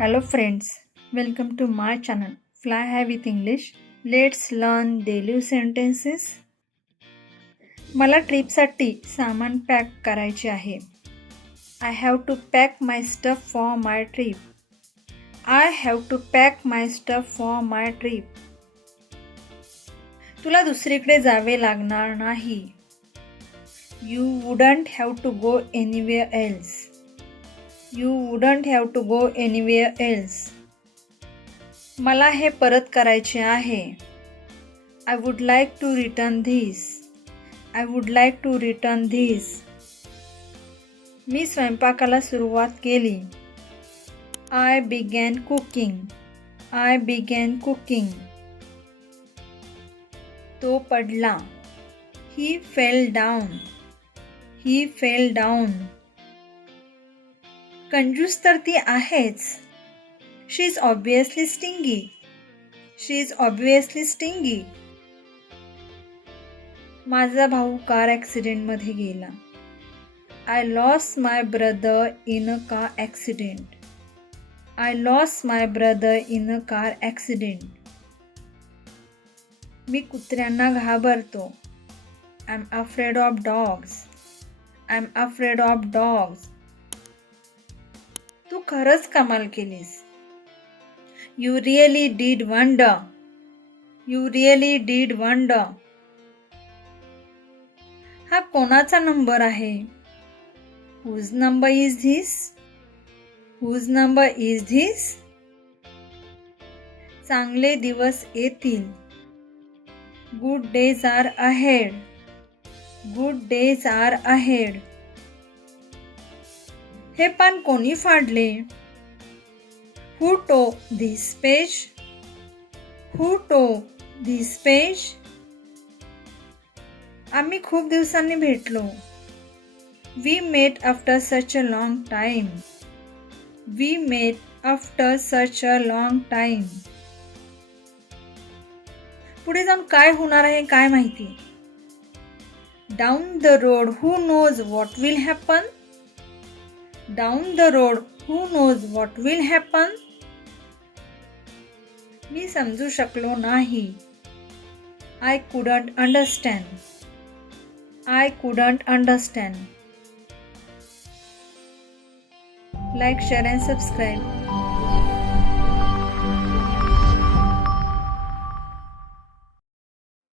Hello friends, welcome to my channel Fly High with English. Let's learn daily sentences. मला ट्रिपसाठी सामान pack करायचे आहे. I have to pack my stuff for my trip. I have to pack my stuff for my trip. तुला दुसरीकडे जावे लागणार नाही. You wouldn't have to go anywhere else. You wouldn't have to go anywhere else. मला हे परत करायचे आहे. I would like to return this. I would like to return this. मी स्वयंपाकाला सुरुवात केली. I began cooking. I began cooking. तो पडला. He fell down. He fell down. कंजूस तर ती आहेच. She is obviously stingy. She is obviously stingy. माझा भाऊ कार ॲक्सिडेंटमध्ये गेला. I lost my brother in a car accident. I lost my brother in a car accident. मी कुत्र्यांना घाबरतो. I'm afraid of dogs. I'm afraid of dogs. तू खरंच कमाल केलीस. You really did wonder. You really did wonder. हा कोणाचा number आहे? Whose number is this? Whose number is this? चांगले दिवस येतील. Good days are ahead. Good days are ahead. हे पान कोणी फाडले? Who tore this page? Who tore this page? आम्ही खूप दिवसांनी भेटलो. We met after such a long time. We met after such a long time. पुढे जाऊन काय होणार आहे काय माहिती? Down the road, who knows what will happen? Down the road, who knows what will happen? मी समजू शकलो नाही. I couldn't understand. I couldn't understand. Like, share and subscribe.